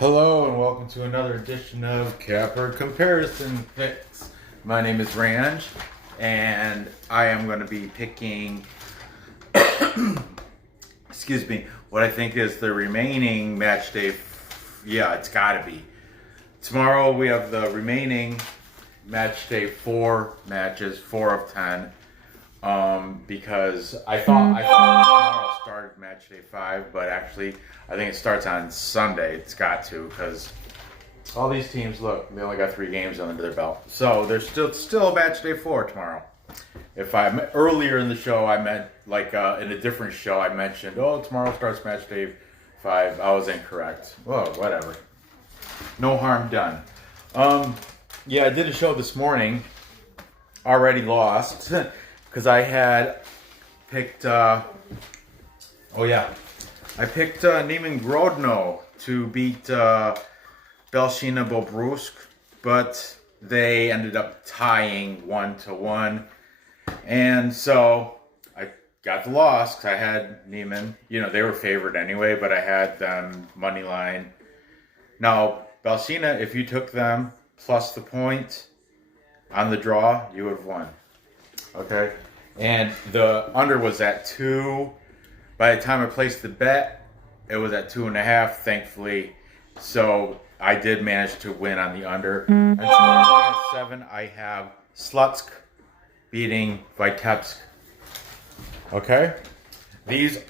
Hello and welcome to another edition of Capper Comparison Picks. My name is Ranj and I am going to be picking, excuse me, what I think is the remaining match day. Yeah, it's got to be. Tomorrow we have the remaining match day 4 matches, 4 of 10. Because I thought tomorrow started match day 5, but actually I think it starts on Sunday. It's got to, because all these teams, look, they only got 3 games under their belt. So there's still match day 4 tomorrow. If I earlier in the show I meant like in a different show I mentioned, oh, tomorrow starts match day 5. I was incorrect. Well, whatever. No harm done. Yeah, I did a show this morning. Already lost. Because I had picked, I picked Neiman Grodno to beat Belarus, but they ended up tying 1-1. And so I got the loss because I had Neiman. You know, they were favored anyway, but I had them money line. Now, Belarus, if you took them plus the point on the draw, you would have won. Okay, and the under was at 2. By the time I placed the bet, it was at 2.5, thankfully. So I did manage to win on the under. And tomorrow at 7, I have Slutsk beating Vitebsk. Okay, these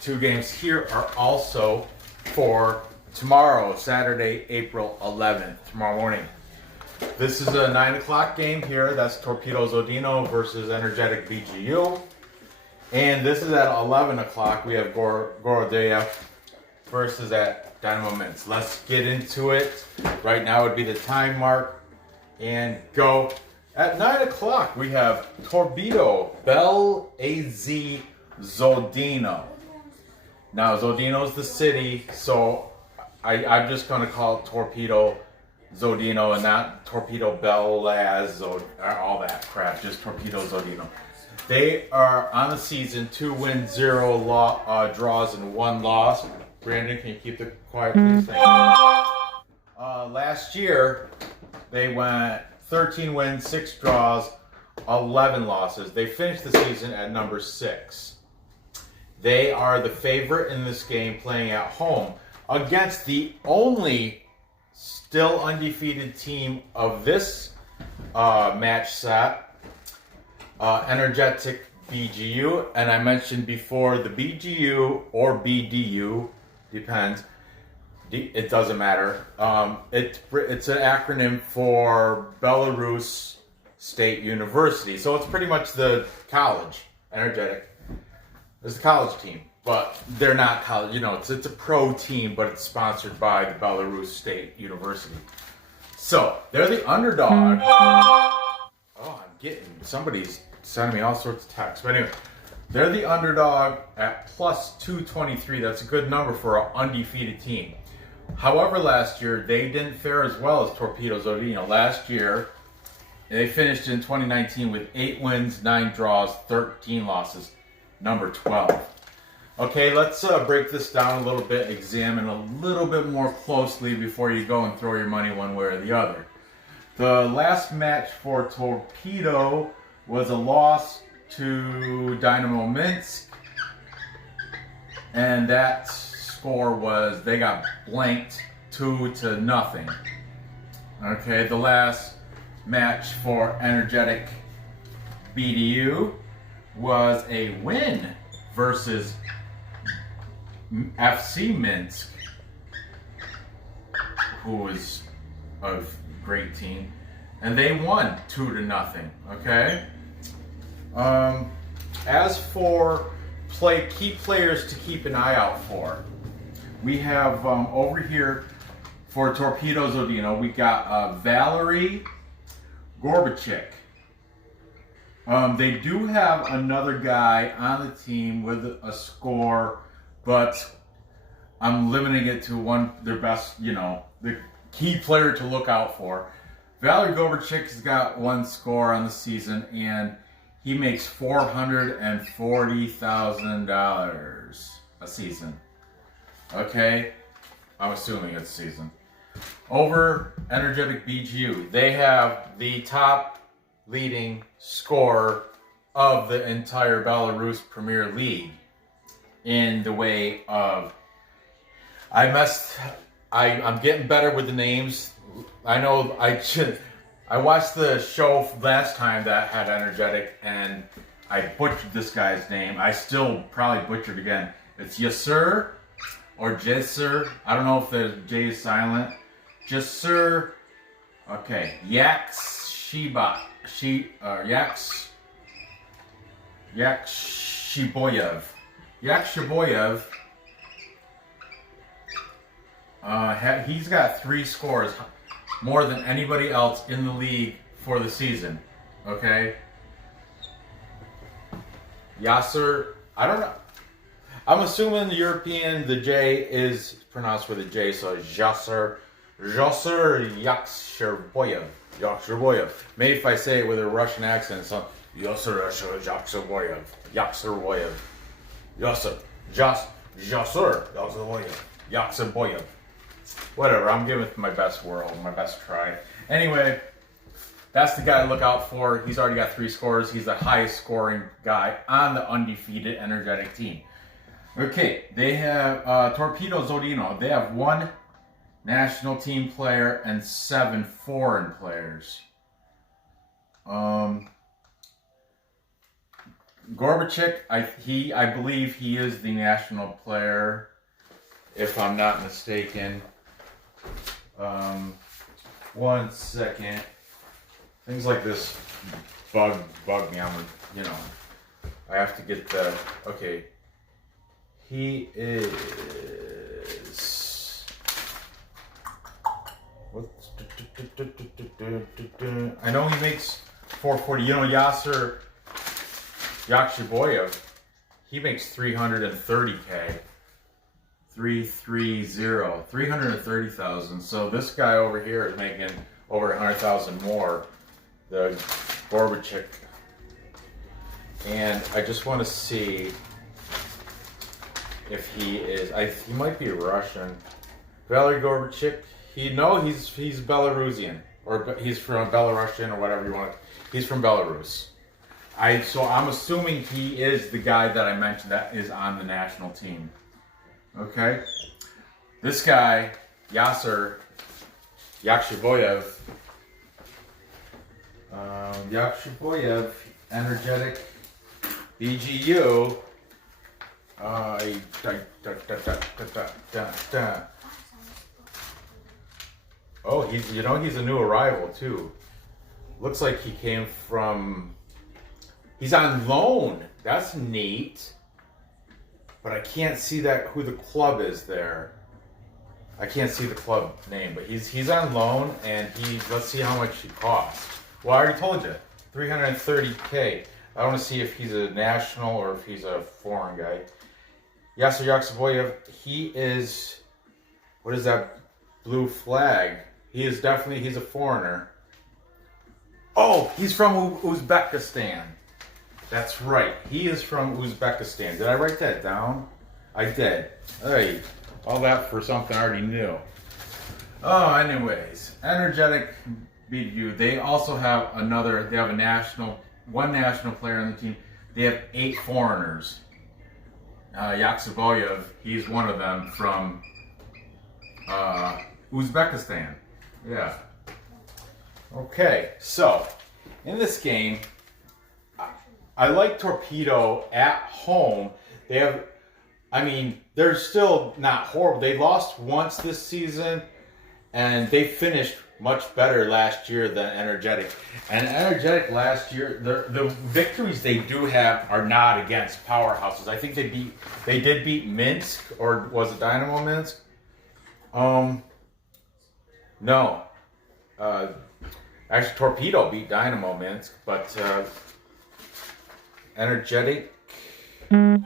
2 games here are also for tomorrow, Saturday, April 11th, tomorrow morning. This is a 9 o'clock game here. That's Torpedo Zhodino versus Energetik-BGU. And this is at 11 o'clock. We have Gorodeya versus at Dinamo Minsk. Let's get into it. Right now would be the time mark. And go. At 9 o'clock, we have Torpedo Belarus Zhodino. Now, Zhodino's the city, so I'm just going to call it Torpedo Zhodino and not Torpedo Belarus, all that crap, just Torpedo Zhodino. They are on the season 2 wins, 0 draws, and 1 loss. Brandon, can you keep it quiet, please? Thank you. Last year, they went 13 wins, 6 draws, 11 losses. They finished the season at number 6. They are the favorite in this game, playing at home against the only still undefeated team of this match set, Energetik-BGU. And I mentioned before, the BGU or BDU, depends. It doesn't matter. It's an acronym for Belarus State University. So it's pretty much the college, Energetic. It's the college team. But they're not college, you know, it's a pro team, but it's sponsored by the Belarus State University. So, they're the underdog. Oh, somebody's sending me all sorts of texts. But anyway, they're the underdog at plus 223. That's a good number for an undefeated team. However, last year, they didn't fare as well as Torpedo Zhodino. Last year, they finished in 2019 with 8 wins, 9 draws, 13 losses. Number 12. Okay, let's break this down a little bit, examine a little bit more closely before you go and throw your money one way or the other. The last match for Torpedo was a loss to Dinamo Minsk, and that score was, they got blanked 2-0. Okay, the last match for Energetik-BGU was a win versus FC Minsk, who is a great team, and they won 2-0. Okay. As for key players to keep an eye out for, we have over here for Torpedo Zhodino, we got Valery Gorbachik. They do have another guy on the team with a score, but I'm limiting it to their best, the key player to look out for. Valery Gorbachik has got 1 score on the season, and he makes $440,000 a season. Okay? I'm assuming it's season. Over Energetik-BGU, they have the top leading scorer of the entire Belarus Premier League in the way of I'm getting better with the names. I know I watched the show last time that had Energetic and I butchered this guy's name. I still probably butchered again. It's Yasser or Jesser. I don't know if the J is silent. Jesser. Okay. Yakshiboyev. Yakshiboyev. He's got 3 scores, more than anybody else in the league for the season. Okay? Yasser, I don't know. I'm assuming the European, the J is pronounced with a J, so Yasser Yakshiboyev. Maybe if I say it with a Russian accent, so Yasser Yakshiboyev. Yakshiboyev. Whatever, I'm giving it my best whirl, my best try. Anyway, that's the guy to look out for. He's already got 3 scores. He's the highest scoring guy on the undefeated Energetic team. Okay, they have Torpedo Zhodino. They have 1 national team player and 7 foreign players. Gorbachev, I believe he is the national player, if I'm not mistaken. 1 second. Things like this bug me. I have to get the, okay. He is, I know he makes 440. Yasser Yakshiboyev, he makes 330K. 330,000. So this guy over here is making over 100,000 more. The Gorbachev. And I just want to see if he is. He might be Russian. Valery Gorbachev. He's Belarusian, or he's from Belarusian, or whatever you want. He's from Belarus. So I'm assuming he is the guy that I mentioned that is on the national team. Okay, this guy, Yasser Yakshiboyev, Energetik-BGU, oh, he's a new arrival too. Looks like he came from, he's on loan. That's neat. But I can't see who the club is there. I can't see the club name, but he's on loan, and let's see how much he costs. Well, I already told you, 330K. I want to see if he's a national or if he's a foreign guy. Yasser Yakshiboyev, he is, what is that blue flag? He's a foreigner. Oh, he's from Uzbekistan. That's right. He is from Uzbekistan. Did I write that down? I did. Hey, all that for something I already knew. Oh, anyways, Energetik-BGU. They also have one national player on the team. They have 8 foreigners. Yakshiboyev, he's one of them from Uzbekistan. Yeah. Okay, so in this game, I like Torpedo at home. They're still not horrible. They lost once this season, and they finished much better last year than Energetic. And Energetic last year, the victories they do have are not against powerhouses. I think they did beat Minsk, or was it Dinamo Minsk? No. Actually, Torpedo beat Dinamo Minsk, but Energetic. Oh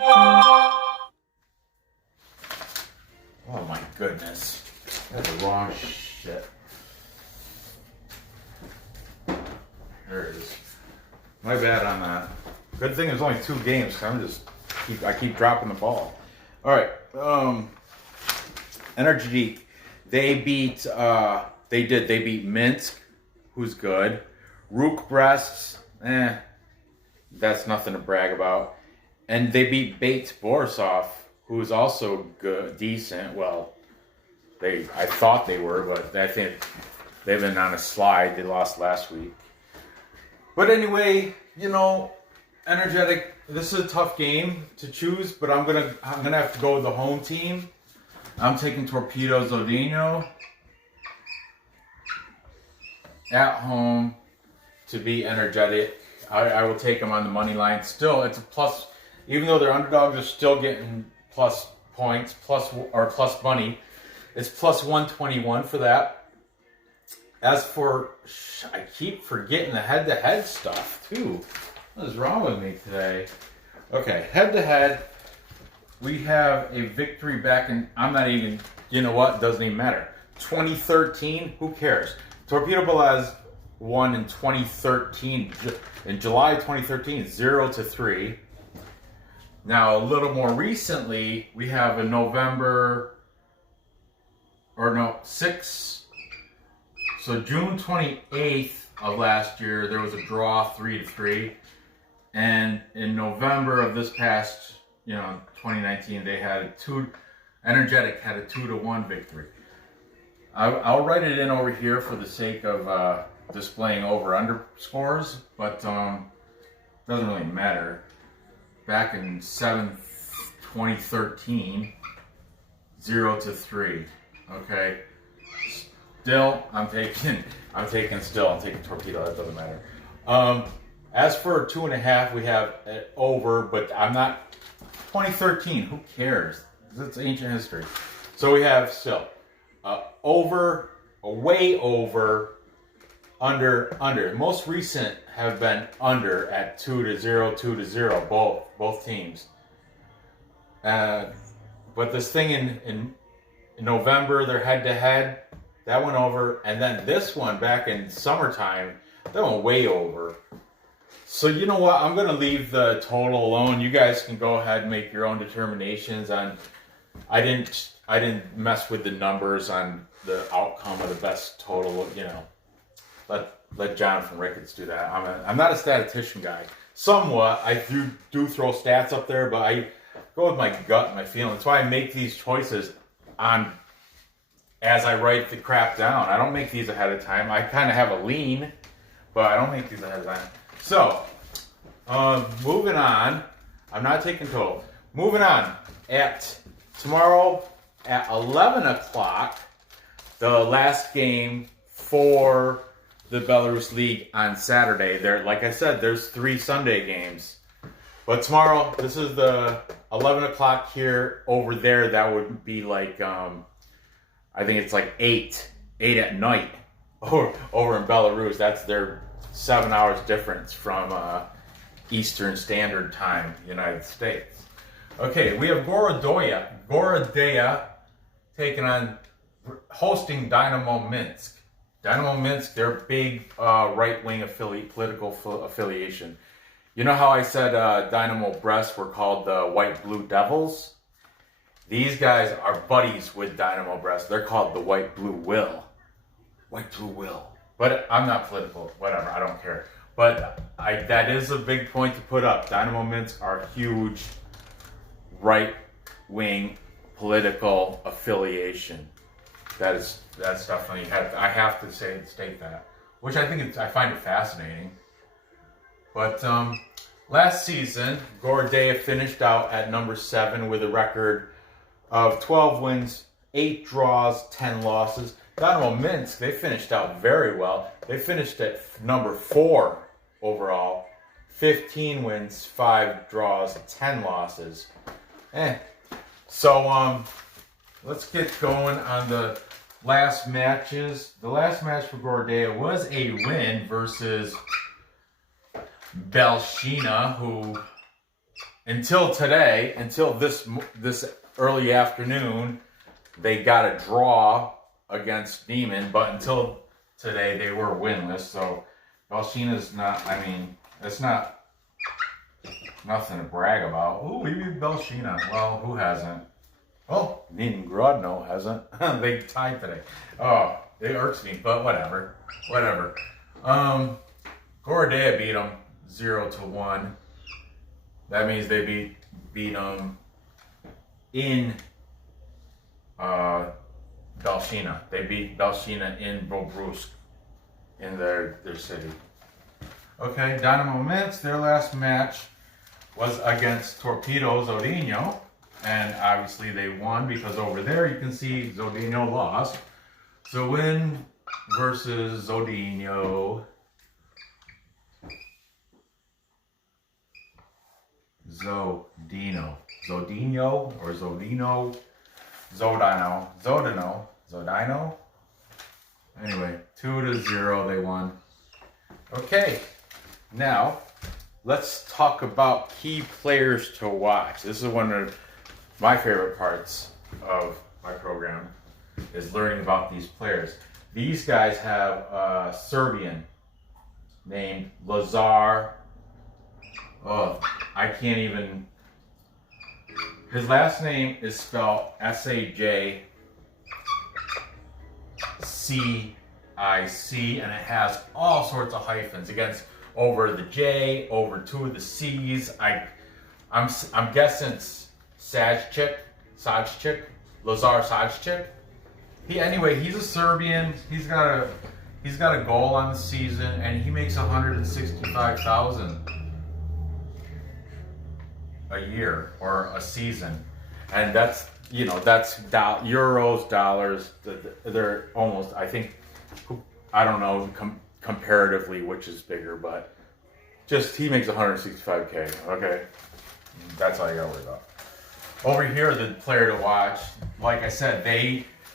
my goodness. That's the wrong shit. There it is. My bad on that. Good thing there's only 2 games, because I keep dropping the ball. Alright, Energetik. They beat they beat Minsk, who's good. Rook Brests, that's nothing to brag about. And they beat Bates Borisov, who's also good, decent. Well, I thought they were, but I think they've been on a slide. They lost last week. But anyway, Energetic. This is a tough game to choose, but I'm gonna have to go with the home team. I'm taking Torpedo Zhodino at home to beat Energetic. I will take them on the money line. Still, it's a plus. Even though they're underdogs, they're still getting plus points, plus money. It's plus 121 for that. As for, I keep forgetting the head-to-head stuff too. What is wrong with me today? Okay, head-to-head. We have a victory back in. I'm not even. You know what? Doesn't even matter. 2013. Who cares? Torpedo Belarus won in 2013. In July 2013, 0-3. Now, a little more recently, we have a 6. So June 28th of last year, there was a draw 3-3. And in November of this past, 2019, they had Energetic had a 2-1 victory. I'll write it in over here for the sake of displaying over/under scores, but doesn't really matter. Back in 2013, 0-3. Okay. Still, I'm taking Torpedo. That doesn't matter. As for 2.5, we have over, but I'm not. 2013. Who cares? It's ancient history. So we have still over, way over, under. Most recent have been under at 2-0, 2-0. Both teams. But this thing in November, they're head-to-head. That went over. And then this one back in summertime, that went way over. So you know what? I'm going to leave the total alone. You guys can go ahead and make your own determinations on. I didn't mess with the numbers on the outcome of the best total. Let Jonathan Ricketts do that. I'm not a statistician guy. Somewhat, I do throw stats up there, but I go with my gut and my feeling. That's why I make these choices as I write the crap down. I don't make these ahead of time. I kind of have a lean, but I don't make these ahead of time. So, moving on. I'm not taking total. Moving on. Tomorrow at 11 o'clock, the last game for the Belarus League on Saturday. Like I said, there's 3 Sunday games. But tomorrow, this is the 11 o'clock here. Over there, that would be like, I think it's like 8 at night over in Belarus. That's their 7 hours difference from Eastern Standard Time, United States. Okay, we have Gorodeya hosting Dinamo Minsk. Dinamo Minsk, they're big right-wing political affiliation. You know how I said Dinamo Brest were called the White Blue Devils? These guys are buddies with Dinamo Brest. They're called the White Blue Will. White Blue Will. But I'm not political, whatever, I don't care. But that is a big point to put up. Dinamo Minsk are huge right-wing political affiliation. That's definitely, I have to state that. Which I find it fascinating. But last season, Gorodeya finished out at number 7 with a record of 12 wins, 8 draws, 10 losses. Dinamo Minsk, they finished out very well. They finished at number 4 overall. 15 wins, 5 draws, 10 losses. So, let's get going on the last matches. The last match for Gorodeya was a win versus Belshina, who until this early afternoon, they got a draw against Demon, but until today they were winless. So Belshina's it's not nothing to brag about. Oh, we beat Belshina. Well, who hasn't? Oh, Grodno hasn't. They tied today. Oh, it irks me, but whatever. Whatever. Gorodeya beat them 0-1. That means they beat them in Belshina. They beat Belshina in Bobrusk in their city. Okay, Dinamo Minsk, their last match was against Torpedo Zhodino. And obviously they won because over there you can see Zhodino lost. So win versus Zhodino. Zhodino or Zhodino? Zhodino. Anyway, 2-0 they won. Okay, now let's talk about key players to watch. This is one of my favorite parts of my program, is learning about these players. These guys have a Serbian named Lazar. Oh, I can't even. His last name is spelled Sajcic, and it has all sorts of hyphens against over the J, over two of the C's. I'm guessing Sajcic, Lazar Sajcic. He's a Serbian. He's got a goal on the season, and he makes 165,000 a year or a season, and that's euros, dollars. They're almost. I don't know comparatively which is bigger, but just he makes 165K. Okay, that's all you gotta worry about. Over here, the player to watch, like I said,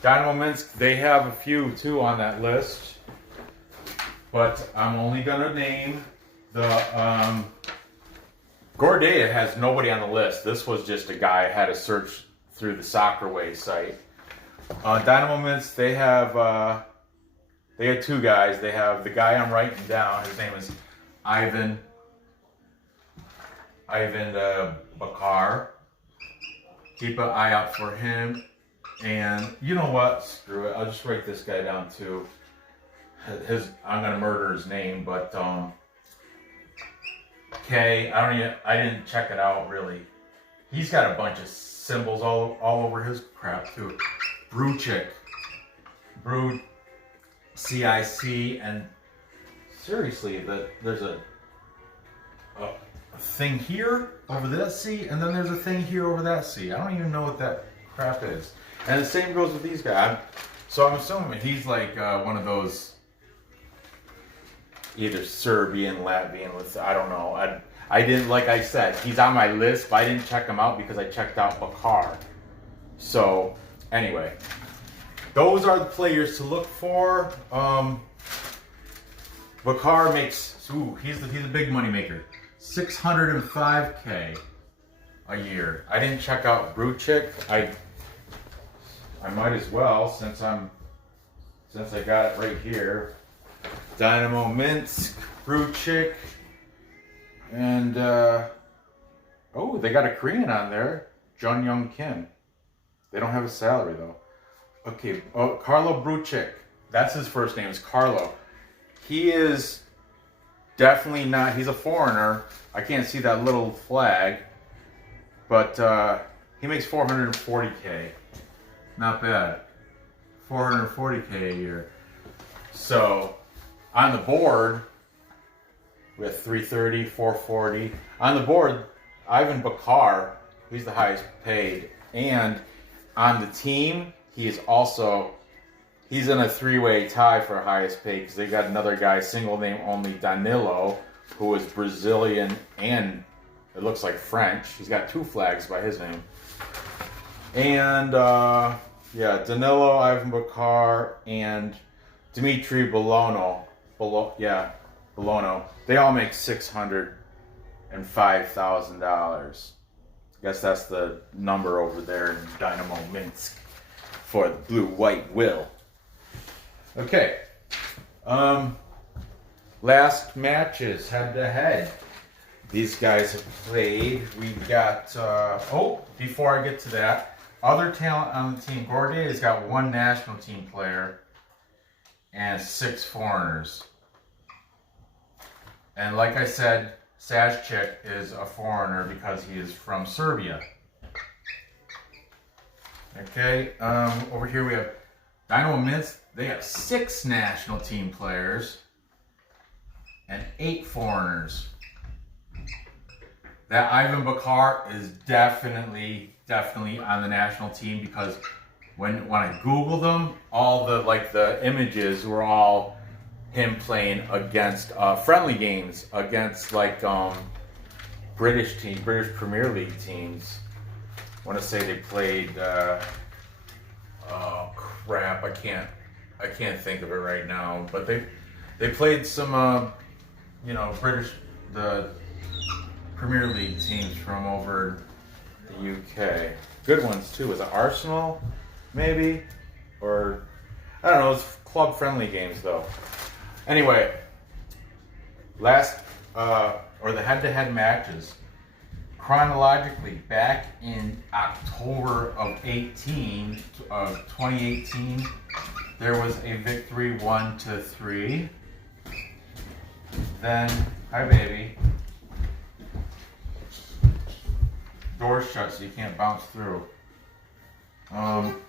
Dinamo Minsk, they have a few too on that list, but I'm only gonna name the Gorodeya has nobody on the list. This was just a guy I had to search through the Soccerway site. Dinamo Minsk, they had two guys. They have the guy I'm writing down. His name is Ivan Bakar. Keep an eye out for him. And you know what? Screw it. I'll just write this guy down too. I'm gonna murder his name, but K. I didn't check it out really. He's got a bunch of symbols all over his crap too. Bruchik, CIC, and seriously, there's a thing here over that C, and then there's a thing here over that C. I don't even know what that crap is. And the same goes with these guys. So I'm assuming he's like one of those either Serbian, Latvian, I don't know. I didn't, like I said, he's on my list, but I didn't check him out because I checked out Bakar. So anyway, those are the players to look for. Bakar makes, he's a big money maker. 605K a year. I didn't check out Bruchik. I might as well since I got it right here. Dinamo Minsk, Bruchik, and they got a Korean on there, Jun Young Kim. They don't have a salary though. Okay, Carlo Bruchik. That's his first name, is Carlo. He is definitely not, he's a foreigner. I can't see that little flag, but he makes 440K. Not bad. 440K a year. So on the board, we have 330, 440. On the board, Ivan Bakar, he's the highest paid. And on the team, he's in a three-way tie for highest paid because they got another guy, single name only, Danilo, who is Brazilian and it looks like French. He's got two flags by his name. And Danilo, Ivan Bakar, and Dmitry Bolono. They all make $605,000. Guess that's the number over there in Dynamo Minsk for the blue-white will. Okay. Last matches head-to-head. These guys have played. We've got... before I get to that, other talent on the team, Gorodeya has got 1 national team player and 6 foreigners. And like I said, Sashchik is a foreigner because he is from Serbia. Okay, over here we have Dinamo Minsk. They have 6 national team players and 8 foreigners. That Ivan Bakar is definitely on the national team, because when I Googled them, all the images were all him playing against friendly games against British Premier League teams. I want to say they played. Oh crap! I can't think of it right now. But they played some the Premier League teams from over the UK. Good ones too. Was it Arsenal, maybe, or I don't know. It was club friendly games though. Anyway, the head-to-head matches, chronologically, back in October of 2018, there was a victory 1-3. Then, hi baby. Door's shut so you can't bounce through.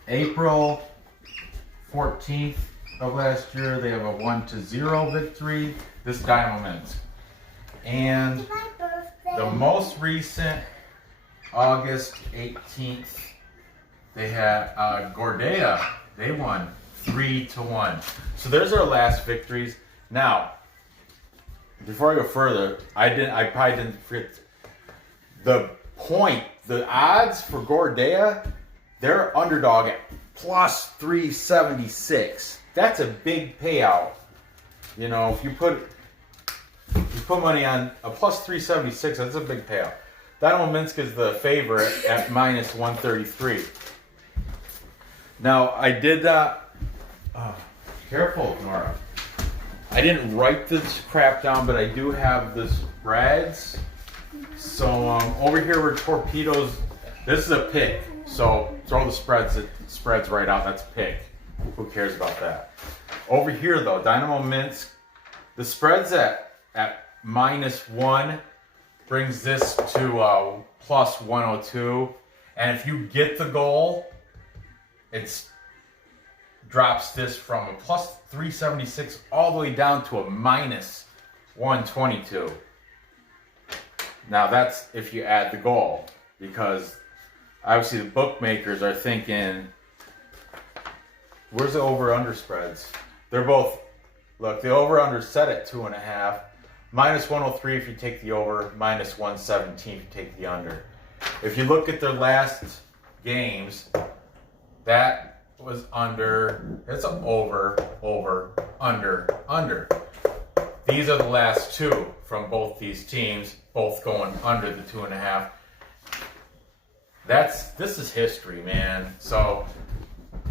April 14th of last year, they have a 1-0 victory. This is Dinamo Minsk. And the most recent, August 18th, they had Gorodeya. They won 3-1. So there's our last victories. Now, before I go further, I probably didn't forget the odds for Gorodeya. They're underdog at plus 376. That's a big payout. You know, if you put money on a plus 376, that's a big payout. Dinamo Minsk is the favorite at minus 133. Now, I did careful, Nora. I didn't write this crap down, but I do have the spreads. So over here were Torpedoes. This is a pick. So throw the spreads right out. That's a pick. Who cares about that? Over here though, Dinamo Minsk, the spread's at -1, brings this to plus 102. And if you get the goal, it drops this from a plus 376 all the way down to a minus 122. Now that's if you add the goal, because obviously the bookmakers are thinking, where's the over-under spreads? They're both, look, the over-under set at 2.5, minus 103 if you take the over, minus 117 if you take the under. If you look at their last games, that was under, it's an over, under. These are the last two from both these teams, both going under the 2.5. This is history, man. So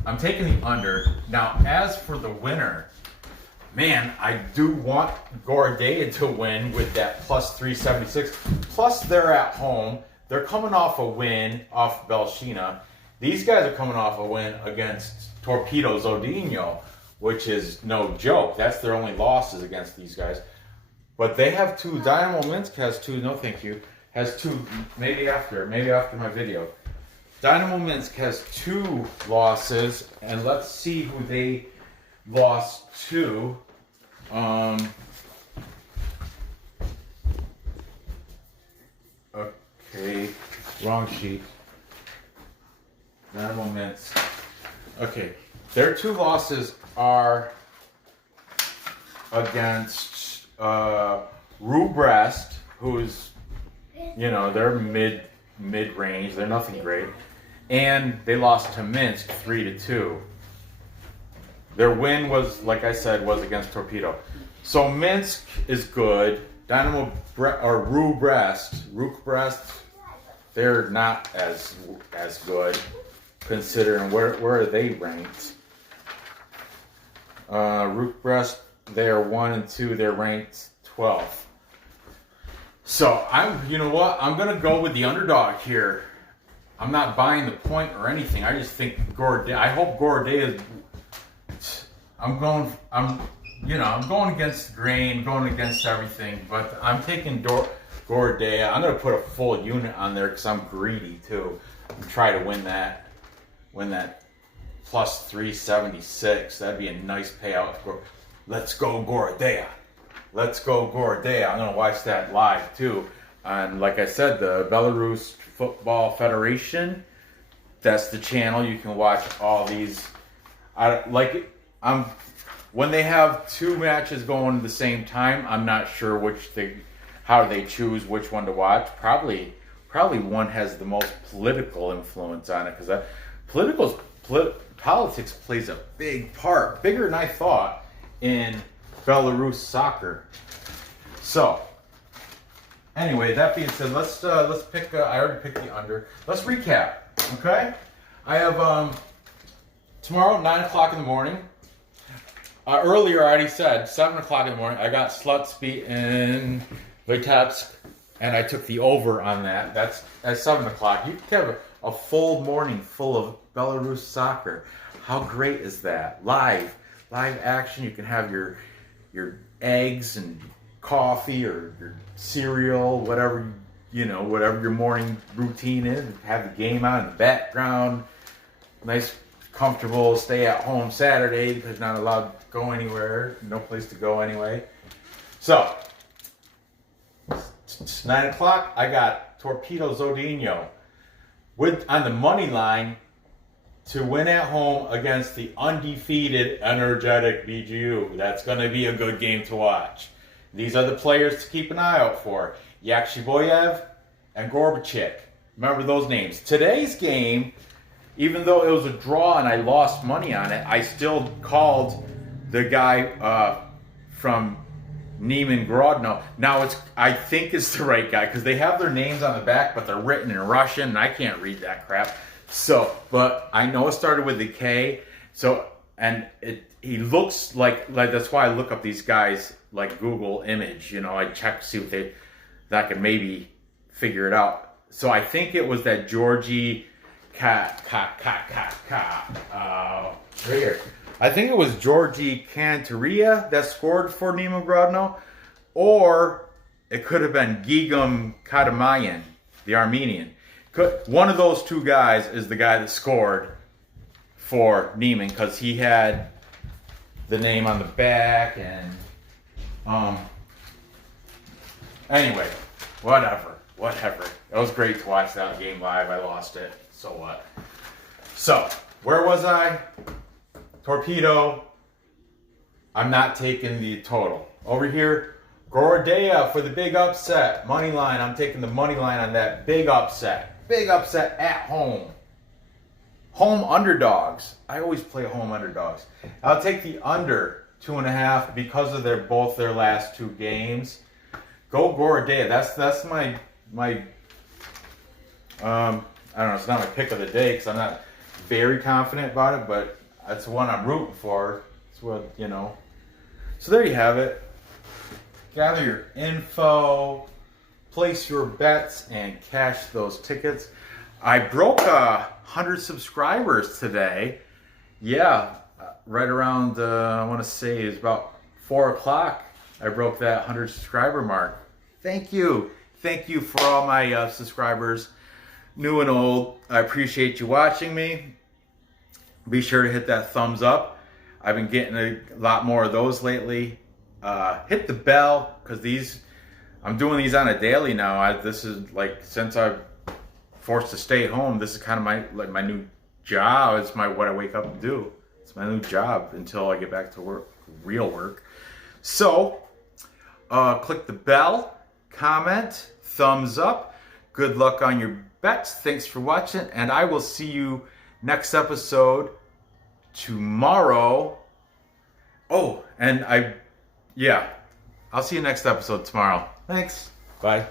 I'm taking the under. Now, as for the winner, man, I do want Gorodeya to win with that plus 376. Plus, they're at home. They're coming off a win off Belshina. These guys are coming off a win against Torpedo Zhodino, which is no joke. That's their only losses against these guys. But they have 2. Dinamo Minsk has 2. No, thank you. Has 2. Maybe after my video. Dinamo Minsk has 2 losses, and let's see who they lost to. Okay, wrong sheet. Dinamo Minsk. Okay, their 2 losses are against Brest, who's, they're mid-range. They're nothing great. And they lost to Minsk 3-2. Their win was, like I said, was against Torpedo. So Minsk is good. Brest, they're not as good, considering where are they ranked. Brest, they are 1 and 2. They're ranked 12th. So you know what? I'm gonna go with the underdog here. I'm not buying the point or anything. I just think Gorodeya. I hope Gorodeya is. I'm going against the grain, going against everything, but I'm taking Gorodeya. I'm going to put a full unit on there because I'm greedy too. And try to win that plus 376. That'd be a nice payout. Let's go Gorodeya. Let's go Gorodeya. I'm going to watch that live too. And like I said, the Belarus Football Federation, that's the channel. You can watch all these. When they have two matches going at the same time, I'm not sure how they choose which one to watch. Probably one has the most political influence on it, because politics plays a big part, bigger than I thought, in Belarus soccer. So, anyway, that being said, let's pick. I already picked the under. Let's recap. Okay, I have tomorrow 9 o'clock in the morning. Earlier, I already said 7 o'clock in the morning. I got Slutsby in Vitebsk, and I took the over on that. That's at 7 o'clock. You can have a full morning full of Belarus soccer. How great is that? Live action. You can have your eggs and coffee or your cereal, whatever your morning routine is. Have the game on in the background. Nice, comfortable. Stay at home Saturday because you're not allowed to go anywhere. No place to go anyway. So, it's 9 o'clock. I got Torpedo Zhodino on the money line to win at home against the undefeated Energetik-BGU. That's going to be a good game to watch. These are the players to keep an eye out for. Yakshiboyev and Gorbachev. Remember those names. Today's game, even though it was a draw and I lost money on it, I still called the guy from Neiman Grodno. Now I think it's the right guy because they have their names on the back, but they're written in Russian and I can't read that crap. So, but I know it started with a K. So, and he looks like that's why I look up these guys like Google image. I check to see what that I can maybe figure it out. So I think it was that Georgie right here. I think it was Georgie Cantaria that scored for Nemo Grodno, or it could have been Gigam Kadamayan, the Armenian. One of those two guys is the guy that scored for Neiman because he had the name on the back and anyway, whatever. It was great to watch that game live. I lost it. So what? So, where was I? Torpedo. I'm not taking the total. Over here, Gorodeya for the big upset. Money line. I'm taking the money line on that big upset. Big upset at home. Home underdogs. I always play home underdogs. I'll take the under 2.5 because of both their last two games. Go Gorodeya. That's my I don't know. It's not my pick of the day because I'm not very confident about it, but that's the one I'm rooting for. It's what So there you have it. Gather your info. Place your bets and cash those tickets. I broke 100 subscribers today. Yeah, right around, I want to say it's about 4 o'clock. I broke that 100 subscriber mark. Thank you. Thank you for all my subscribers, new and old. I appreciate you watching me. Be sure to hit that thumbs up. I've been getting a lot more of those lately. Hit the bell because I'm doing these on a daily now. This is since I'm forced to stay home, this is kind of my new job. It's what I wake up and do. It's my new job until I get back to work, real work. So, click the bell, comment, thumbs up. Good luck on your bets. Thanks for watching, and I will see you next episode tomorrow. Oh, and I'll see you next episode tomorrow. Thanks. Bye.